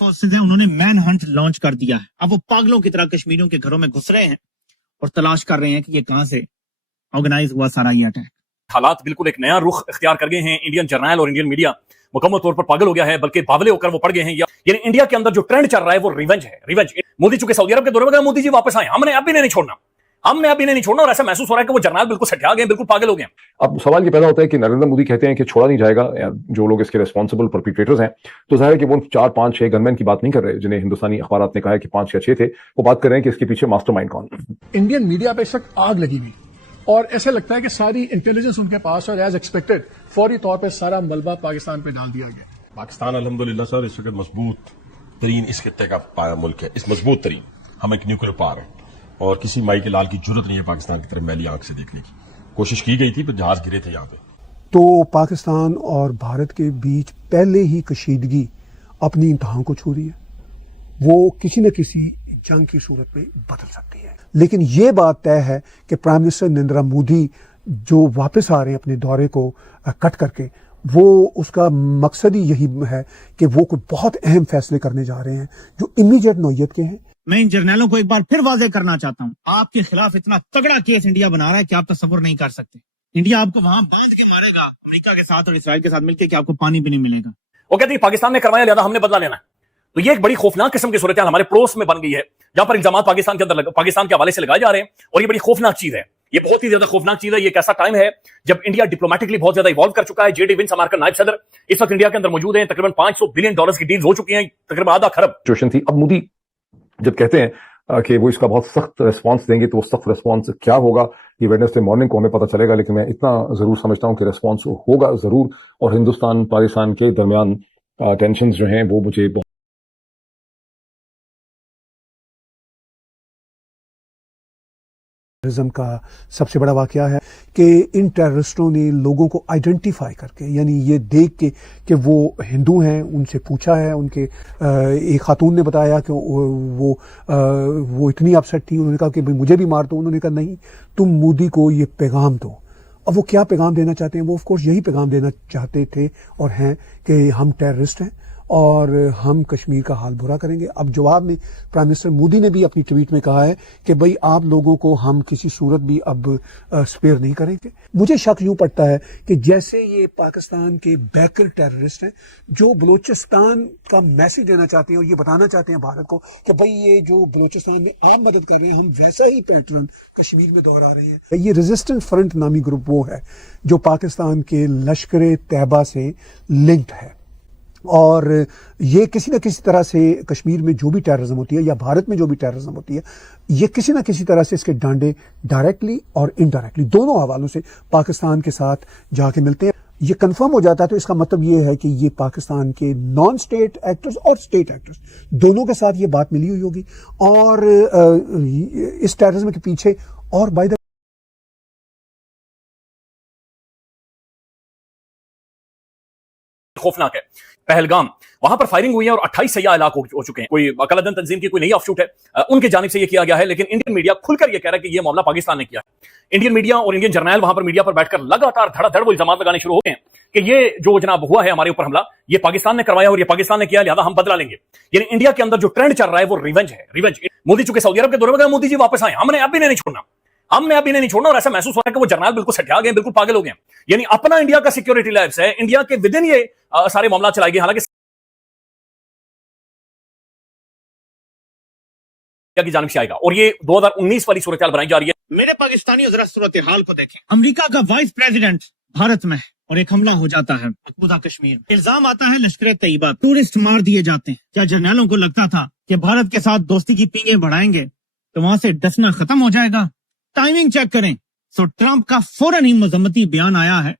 Forces हैं, उन्होंने man Hunt launch कर दिया है। अब वो पागलों की तरह कश्मीरियों के घरों में घुस रहे हैं और तलाश कर रहे हैं कि ये कहां से ऑर्गेनाइज हुआ सारा ये अटैक। हालात बिल्कुल एक नया रुख इख्तियार कर गए हैं। इंडियन जर्नल और इंडियन मीडिया मुकम्मल तौर पर पागल हो गया है, बल्कि बावले होकर वो पड़ गए हैं। यानी इंडिया के अंदर जो ट्रेंड चल रहा है वो रिवेंज है, रिवेंज। मोदी चूंकि सऊदी अरब के दौरे में गए, मोदी जी वापस आए, हमने अभी नहीं छोड़ना, हमने अभी नहीं छोड़ना। और ऐसा महसूस हो रहा है कि वो जर्नल बिल्कुल सठा गए, बिल्कुल पागल हो गए। अब सवाल ये पैदा होता है कि नरेंद्र मोदी कहते हैं कि छोड़ा नहीं जाएगा जो लोग इसके रेस्पॉन्सिबल परपिट्रेटर्स हैं, तो जाहिर है कि वो 4, 5, 6 गनमैन की बात नहीं कर रहे जिन्हें हिंदुस्तानी अखबारात ने कहा है कि 5 या 6 थे। वो बात कर रहे हैं कि इसके पीछे मास्टरमाइंड कौन। इंडियन मीडिया पे शक आग लगी हुई और ऐसा लगता है कि सारी इंटेलिजेंस उनके पास, और एज एक्सपेक्टेड फौरी तौर पर सारा मलबा पाकिस्तान पे डाल दिया गया। पाकिस्तान अल्हम्दुलिल्लाह सर इस वक्त मजबूत तरीन इस खित्ते का मुल्क है, इस मजबूत तरीन। हम एक न्यूक्लियर पावर है और किसी माई के लाल की जरूरत नहीं है पाकिस्तान की तरफ मैली आंख से देखने की। कोशिश की गई थी पर जहाज गिरे थे यहाँ पे। तो पाकिस्तान और भारत के बीच पहले ही कशीदगी अपनी इंतहा को छू रही है। वो किसी न किसी जंग की सूरत में बदल सकती है। लेकिन ये बात तय है कि प्राइम मिनिस्टर नरेंद्र मोदी जो वापस आ रहे हैं अपने दौरे को कट करके, वो उसका मकसद ही यही है कि वो कोई बहुत अहम फैसले करने जा रहे हैं जो इमीडिएट नौयत के हैं। मैं इन जर्नलों को एक बार फिर वाजे करना चाहता हूँ, आपके खिलाफ इतना तगड़ा केस इंडिया बना रहा है कि आप तस्वुर नहीं कर सकते। इंडिया आपको वहां बांध के मारेगा अमेरिका के साथ और इसराइल के साथ मिलकर कि आपको पानी भी नहीं मिलेगा। वो कहते हैं पाकिस्तान ने करवाया, लिहाजा हमने बदला लेना है। तो ये एक बड़ी खौफनाक किस्म की सूरत हमारे पड़ोस में बन गई है, जहां पर इल्जाम पाकिस्तान के अंदर पाकिस्तान के हवाले से लगाए जा रहे हैं। और ये बड़ी खौफनाक चीज है, ये बहुत ही ज्यादा खौफनाक चीज है। ये एक ऐसा टाइम है जब इंडिया डिप्लोमेटिकली बहुत ज्यादा इवॉल्व कर चुका है। जेडी विंस हमारे नायब सदर इस वक्त इंडिया के अंदर मौजूद हैं। तकरीबन $500 बिलियन की डील हो चुकी हैं, तकरीबन आधा खरब सिचुएशन थी। अब मोदी जब कहते हैं कि वो इसका बहुत सख्त रेस्पॉन्स देंगे, तो वो सख्त रेस्पॉन्स क्या होगा ये वेडनेसडे मॉर्निंग को हमें पता चलेगा। लेकिन मैं इतना जरूर समझता हूं कि रेस्पॉन्स होगा जरूर। और हिंदुस्तान पाकिस्तान के दरमियान टेंशन जो हैं वो मुझे टेररिज्म का सबसे बड़ा वाकया है कि इन टेररिस्टों ने लोगों को आइडेंटिफाई करके, यानी ये देख के कि वो हिंदू हैं, उनसे पूछा है। उनके एक खातून ने बताया कि वो इतनी अपसेट थी, उन्होंने कहा कि भाई मुझे भी मार दो। उन्होंने कहा नहीं, तुम मोदी को ये पैगाम दो। अब वो क्या पैगाम देना चाहते हैं? वो ऑफ कोर्स यही पैगाम देना चाहते थे और हैं कि हम टेररिस्ट हैं और हम कश्मीर का हाल बुरा करेंगे। अब जवाब में प्राइम मिनिस्टर मोदी ने भी अपनी ट्वीट में कहा है कि भाई आप लोगों को हम किसी सूरत भी अब स्पेयर नहीं करेंगे। मुझे शक यूं पड़ता है कि जैसे ये पाकिस्तान के बैकर टेररिस्ट हैं जो बलूचिस्तान का मैसेज देना चाहते हैं और ये बताना चाहते हैं भारत को कि भाई ये जो बलूचिस्तान में आप मदद कर रहे हैं, हम वैसा ही पैटर्न कश्मीर में दोहरा रहे हैं। ये रेजिस्टेंट फ्रंट नामी ग्रुप वो है जो पाकिस्तान के लश्कर तैयबा से लिंक्ड है और ये किसी न किसी तरह से कश्मीर में जो भी टेररिज्म होती है या भारत में जो भी टेररिज्म होती है, ये किसी न किसी तरह से इसके डांडे डायरेक्टली और इनडायरेक्टली दोनों हवालों से पाकिस्तान के साथ जाके मिलते हैं। ये कंफर्म हो जाता है तो इसका मतलब ये है कि ये पाकिस्तान के नॉन स्टेट एक्टर्स और स्टेट एक्टर्स दोनों के साथ ये बात मिली हुई होगी और इस टेररिज्म के पीछे और बाय द खौफनाक है। पहलगाम वहां पर फायरिंग हुई है और 28 सयाह हलाक हो चुके हैं। कोई अकलदन तंजीम की कोई नई ऑफशूट है, उनके जानिब से ये किया गया है। लेकिन इंडियन मीडिया खुलकर ये कह रहा है कि ये मामला पाकिस्तान ने किया है। इंडियन मीडिया और इंडियन जर्नल वहां पर मीडिया पर बैठकर लगातार धड़ाधड़ वो इल्जाम लगाने शुरू हो गए हैं कि ये जो जनाब हुआ है हमारे ऊपर हमला, ये पाकिस्तान ने करवाया और ये पाकिस्तान ने किया, लिहाजा हम बदला लेंगे। यानी इंडिया के अंदर जो ट्रेंड चल रहा है वो रिवेंज है, रिवेंज। मोदी चूंकि सऊदी अरब के दौरे में गए, मोदी जी वापस आए, हमने अभी नहीं छोड़ना, हमने अभी नहीं छोड़ना। और ऐसा महसूस हो रहा है कि वो जर्नल बिल्कुल सठा गए, बिल्कुल पागल हो गए। यानी अपना इंडिया का सिक्योरिटी लैब्स है, इंडिया के विद इन ये सारे मामला चलाए गए। हालांकि की जानिब से आएगा और ये 2019 वाली सूरत हाल बनाई जा रही है। मेरे पाकिस्तानियों जरा सूरत हाल को देखें। अमेरिका का वाइस प्रेसिडेंट भारत में है और एक हमला हो जाता है मकबूजा कश्मीर में। इल्जाम आता है लश्कर तैयबा, टूरिस्ट मार दिए जाते हैं। क्या जर्नलों को लगता था कि भारत के साथ दोस्ती की पींगे बढ़ाएंगे तो वहां से डसना खत्म हो जाएगा? टाइमिंग चेक करें। सो ट्रंप का फौरन ही मजम्मती बयान आया है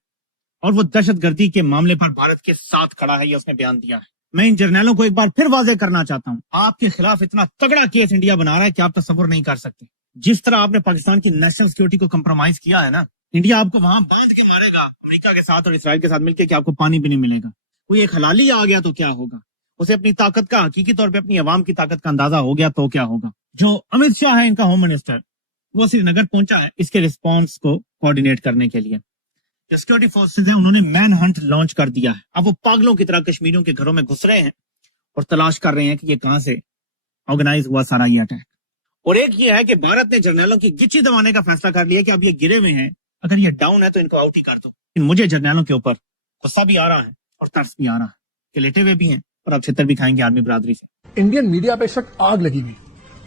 और वो दहशतगर्दी के मामले पर भारत के साथ खड़ा है, ये उसने बयान दिया है। मैं इन जर्नलों को एक बार फिर वाजे करना चाहता हूँ, आपके खिलाफ इतना तगड़ा केस इंडिया बना रहा है कि आप तस्वुर नहीं कर सकते। जिस तरह आपने पाकिस्तान की नेशनल सिक्योरिटी को कंप्रोमाइज किया है ना, इंडिया आपको वहां बांध के मारेगा अमेरिका के साथ और इसराइल के साथ मिलकर कि आपको पानी भी नहीं मिलेगा। कोई एक हलाली आ गया तो क्या होगा? उसे अपनी ताकत का, हकीकी तौर पे अपनी आवाम की ताकत का अंदाजा हो गया तो क्या होगा? जो अमित शाह है इनका होम मिनिस्टर, वो श्रीनगर पहुंचा है इसके रिस्पॉन्स को कोऑर्डिनेट करने के लिए। जो सिक्योरिटी फोर्सेज हैं, उन्होंने मैन हंट लॉन्च कर दिया है। अब वो पागलों की तरह कश्मीरियों के घरों में घुस रहे हैं اور تلاش کر رہے ہیں کہ یہ کہاں سے آرگنائز ہوا سارا یہ اٹیک. اور ایک یہ ہے کہ بھارت نے جرنیلوں کی گچی دبانے کا فیصلہ کر لیا کہ اب یہ گرے ہوئے ہیں, اگر یہ ڈاؤن ہے تو ان کو آؤٹ ہی کر دو. مجھے جرنیلوں کے اوپر غصہ بھی آ رہا ہے اور ترس بھی آ رہا ہے کہ لیٹے ہوئے بھی ہیں اور اب چھتر بھی کھائیں گے آرمی برادری سے. انڈین میڈیا پہ اس وقت آگ لگی ہوئی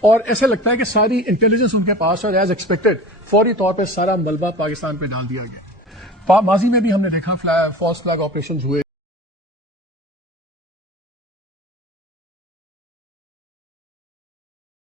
اور ایسے لگتا ہے کہ ساری انٹیلیجنس ان کے پاس اور ایز ایکسپیکٹڈ فوری طور پہ سارا ملبہ پاکستان پہ ڈال دیا گیا. ماضی میں بھی ہم نے دیکھا فالس فلیگ آپریشن ہوئے.